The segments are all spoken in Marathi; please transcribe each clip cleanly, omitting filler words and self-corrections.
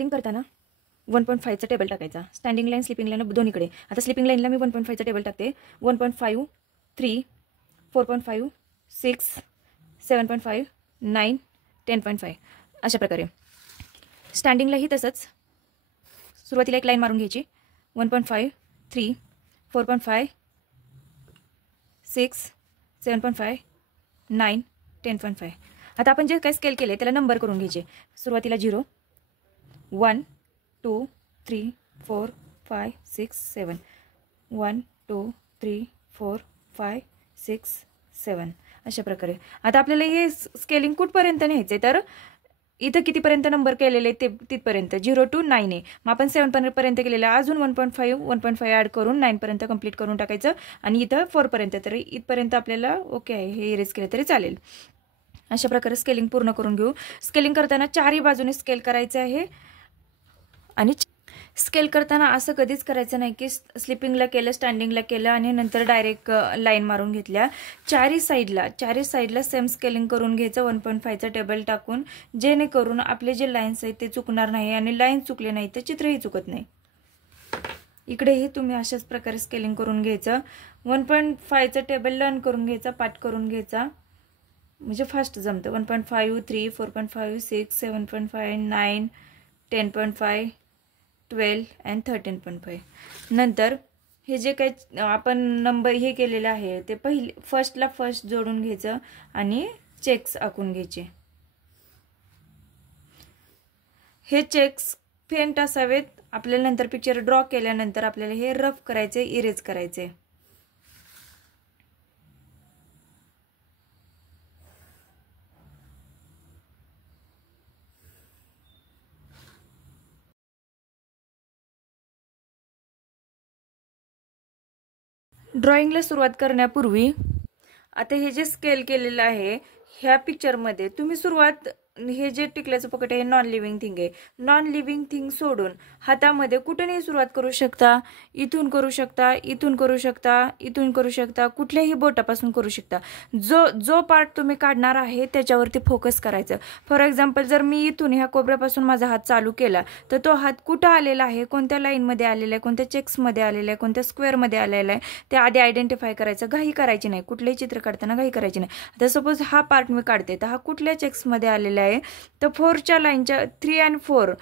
स्केलिंग करताना 1.5चा टेबल टाकायचा. स्टँडिंग लाईन स्लिपिंग लाईन दोन्हीकडे. आता स्लिपिंग लाईनला मी 1.5चा टेबल टाकते. 1.5 3 4.5 6 7.5 9 10.5 अशा प्रकारे. स्टँडिंगलाही तसंच सुरुवातीला एक लाईन मारून घ्यायची. 1.5 3 4.5 6 7.5 9 10.5. आता आपण जे काय स्केल केले त्याला नंबर करून घ्यायचे. सुरुवातीला 0 1 2 3 4 5 6 7 1 2 3 4 5 6 7 अशा प्रकारे. आता आपल्याला हे स्केलिंग कुठपर्यंत न्यायचे तर इथं कितीपर्यंत नंबर केलेले ते तिथपर्यंत 0 to 9 आहे. मग आपण 7 पर्यंत केलेलं अजून 1.5 ॲड करून 9 पर्यंत कंप्लीट करून टाकायचं आणि इथं 4 पर्यंत. तर इथपर्यंत आपल्याला ओके आहे, हे इरेज केलं तरी चालेल. अशा प्रकारे स्केलिंग पूर्ण करून घेऊ. स्केलिंग करताना चारही बाजूने स्केल करायचं आहे आणि स्केल करताना असं कधीच करायचं नाही की स्लिपिंगला केलं स्टँडिंगला केलं आणि नंतर डायरेक्ट लाईन मारून घेतल्या. चारही साईडला सेम स्केलिंग करून घ्यायचं 1.5चा टेबल टाकून, जेणेकरून आपले जे लाईन्स आहेत ते चुकणार नाही आणि लाईन चुकले नाही तर चित्रही चुकत नाही. इकडेही तुम्ही अशाच प्रकारे स्केलिंग करून घ्यायचं. 1.5चा टेबल लर्न करून घ्यायचा, पाठ करून घ्यायचा, म्हणजे फास्ट जमतं. 1.5 3 4.5 6 7.5 9 10.5 12 and 13.5. नंतर हे जे काही आपण नंबर हे केलेलं आहे ते फर्स्ट जोडून घ्यायचं आणि चेक्स आखून घ्यायचे. हे चेक्स फेंट असावेत. आपल्याला नंतर पिक्चर ड्रॉ केल्यानंतर आपल्याला हे रफ करायचे, इरेज करायचे. ड्रॉइंगला सुरुवात करण्यापूर्वी आता हे जे स्केल केलेलं आहे ह्या पिक्चरमध्ये तुम्ही सुरुवात, हे जे टिकल्याचं पकड आहे नॉन लिव्हिंग थिंग आहे. नॉन लिव्हिंग थिंग सोडून हातामध्ये कुठूनही सुरुवात करू शकता. इथून करू शकता, इथून करू शकता, इथून करू शकता, कुठल्याही बोटापासून करू शकता. जो पार्ट तुम्ही काढणार आहे त्याच्यावरती फोकस करायचं. फॉर एक्झाम्पल जर मी इथून ह्या कोपऱ्यापासून माझा हात चालू केला तर तो हात कुठं आलेला आहे, कोणत्या लाईनमध्ये आलेला आहे, कोणत्या चेक्समध्ये आलेला आहे, कोणत्या स्क्वेअरमध्ये आलेला आहे ते आधी आयडेंटिफाय करायचं. घाई करायची नाही, कुठलेही चित्र काढताना घाई करायची नाही. आता सपोज हा पार्ट मी काढते तर हा कुठल्या चेक्समध्ये आलेला आहे तर 4च्या लाईनच्या 3 and 4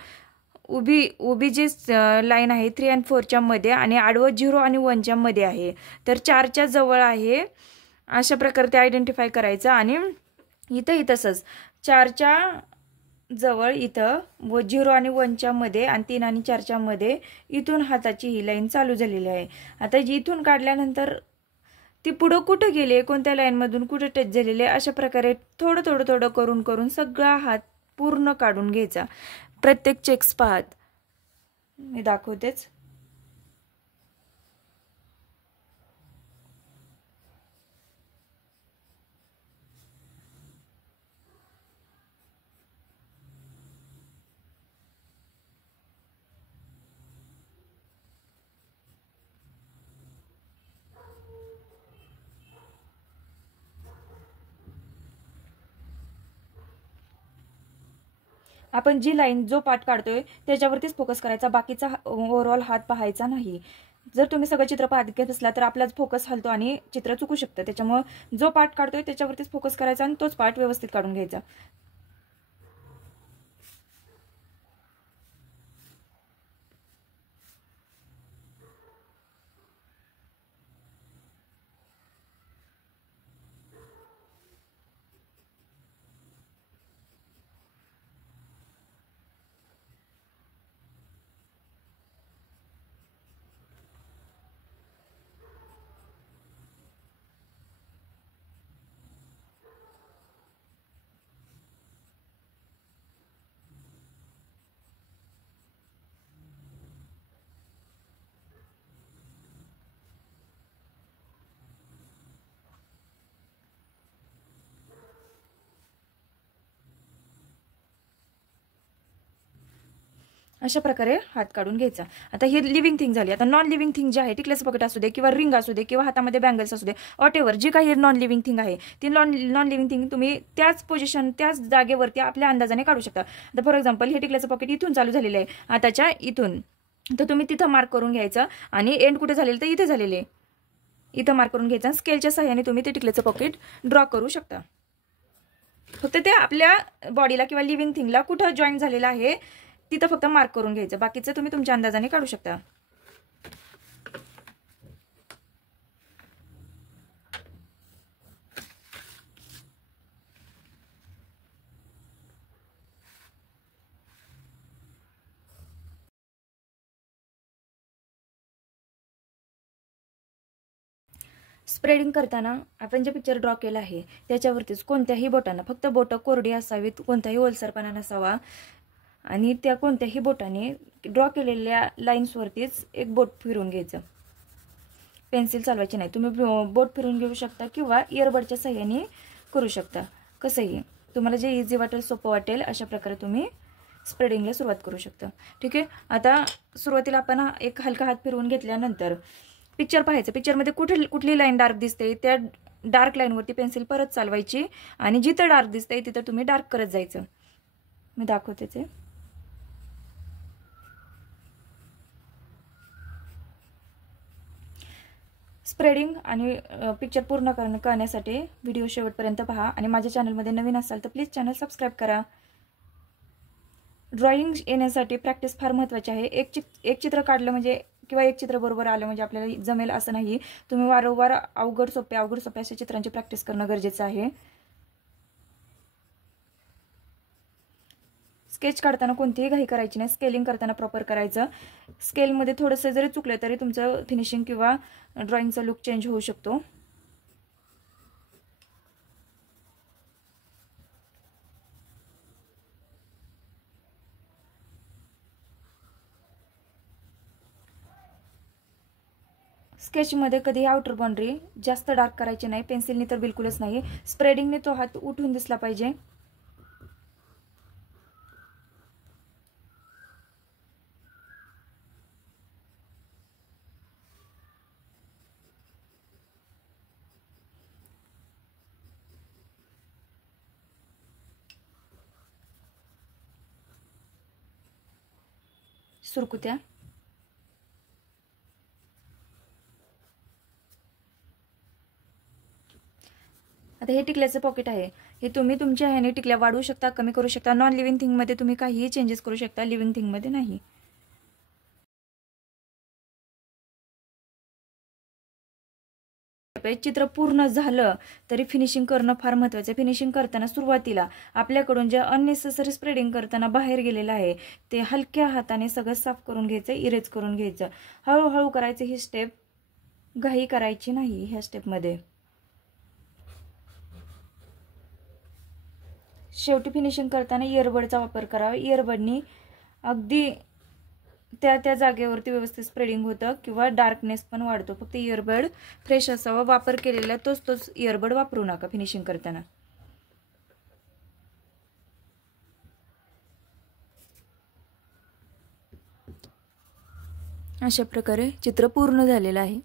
उभी जी लाईन आहे 3 and 4च्या मध्ये आणि आडवं 0 आणि 1च्या मध्ये आहे. तर 4च्या जवळ आहे. अशा प्रकारे ते आयडेंटिफाय करायचं. आणि इथंही तसंच 4च्या जवळ इथं 0 आणि 1च्या मध्ये आणि 3 आणि 4च्या मध्ये इथून हाताची ही लाईन चालू झालेली आहे. आता इथून काढल्यानंतर ती पुढं कुठं गेले, कोणत्या लाईनमधून कुठं टच झालेले, अशा प्रकारे थोडं करून करून सगळा हात पूर्ण काढून घ्यायचा. प्रत्येक चेक्स पाहत मी दाखवतेच. आपण जी लाईन जो पार्ट काढतोय त्याच्यावरतीच फोकस करायचा, बाकीचा ओव्हरऑल हात पाहायचा नाही. जर तुम्ही सगळं चित्र पाहत घेत असला तर आपलाच फोकस हलतो आणि चित्र चुकू शकतं. त्याच्यामुळे जो पार्ट काढतोय त्याच्यावरतीच फोकस करायचा आणि तोच पार्ट व्यवस्थित काढून घ्यायचा. अशा प्रकारे हात काढून घ्यायचा. आता ही लिव्हिंग थिंग झाली. आता नॉन लिव्हिंग थिंग जे आहे, टिकल्याचं पॉकेट असू दे किंवा रिंग असू दे किंवा हातामध्ये बँगल्स असू दे, वॉटेवर जी काही नॉन लिव्हिंग थिंग आहे ती नॉन लिव्हिंग थिंग तुम्ही त्याच पोझिशन त्याच जागेवरती आपल्या अंदाजाने काढू शकता. आता फॉर एक्झाम्पल हे टिकल्याचं पॉकेट इथून चालू झालेलं आहे, हाताच्या इथून, तर तुम्ही तिथं मार्क करून घ्यायचं आणि एंड कुठे झालेलं तर इथे झालेले, इथं मार्क करून घ्यायचं. स्केलच्या सहाय्याने तुम्ही ते टिकल्याचं पॉकेट ड्रॉ करू शकता. फक्त ते आपल्या बॉडीला किंवा लिव्हिंग थिंगला कुठं जॉईन झालेलं आहे तिथं फक्त मार्क करून घ्यायचं. बाकीचं तुम्ही तुमच्या अंदाजाने काढू शकता. स्प्रेडिंग करताना आपण जे पिक्चर ड्रॉ केलं आहे त्याच्यावरतीच कोणत्याही बोटांना, फक्त बोटं कोरडी असावीत, कोणताही ओलसरपणा नसावा आणि त्या कोणत्याही बोटाने ड्रॉ केलेल्या लाईन्सवरतीच एक बोट फिरवून घ्यायचं. पेन्सिल चालवायची नाही. तुम्ही बोट फिरवून घेऊ शकता किंवा इयरबडच्या सहाय्याने करू शकता. कसंही तुम्हाला जे इझी वाटेल, सोपं वाटेल अशा प्रकारे तुम्ही स्प्रेडिंगला सुरुवात करू शकता. ठीक आहे. आता सुरुवातीला आपण एक हलका हात फिरवून घेतल्यानंतर पिक्चर पाहायचं. पिक्चरमध्ये कुठली लाईन डार्क दिसते त्या डार्क लाईनवरती पेन्सिल परत चालवायची आणि जिथं डार्क दिसतंय तिथं तुम्ही डार्क करत जायचं. मी दाखवते ते. स्प्रेडिंग आणि पिक्चर पूर्ण करण्यासाठी व्हिडिओ शेवटपर्यंत पहा आणि माझ्या चॅनलमध्ये नवीन असाल तर प्लीज चॅनल सबस्क्राईब करा. ड्रॉइंग येण्यासाठी प्रॅक्टिस फार महत्त्वाची आहे. एक चित्र काढलं म्हणजे किंवा एक चित्र बरोबर आलं म्हणजे आपल्याला जमेल असं नाही. तुम्ही वारंवार अवघड सोपे अशा चित्रांची प्रॅक्टिस करणं गरजेचं आहे. स्केच काढताना कोणतीही घाई करायची नाही. स्केलिंग करताना प्रॉपर करायचं. स्केलमध्ये थोडंसं जरी चुकलं तरी तुमचं फिनिशिंग किंवा ड्रॉइंगचा लुक चेंज होऊ शकतो. स्केचमध्ये कधी आउटर बाउंड्री जास्त डार्क करायची नाही. पेन्सिलनी तर बिलकुलच नाही. स्प्रेडिंगने तो हात उठून दिसला पाहिजे. सुरकुत्या. आता हे टिकल्याचं पॉकेट आहे. हे तुम्ही तुमच्या ह्याने टिकल्या वाढवू शकता, कमी करू शकता. नॉन लिव्हिंग थिंगमध्ये तुम्ही काहीही चेंजेस करू शकता, लिव्हिंग थिंगमध्ये नाही. चित्र पूर्ण झालं तरी फिनिशिंग करणं फार महत्त्वाचं आहे. फिनिशिंग करताना सुरुवातीला आपल्याकडून जे अननेसेसरी स्प्रेडिंग करताना बाहेर गेलेलं आहे ते हलक्या हाताने सगळं साफ करून घ्यायचं, इरेज करून घ्यायचं. हळूहळू करायचं ही स्टेप, घाई करायची नाही ह्या स्टेपमध्ये. शेवटी फिनिशिंग करताना इयरबडचा वापर करावा. इयरबडनी अगदी त्या जागेवरती व्यवस्थित स्प्रेडिंग होतं किंवा डार्कनेस पण वाढतो. फक्त इयरबड फ्रेश असावा. वापर केलेला तोच इयरबड वापरू नका फिनिशिंग करताना. अशा प्रकारे चित्र पूर्ण झालेलं आहे.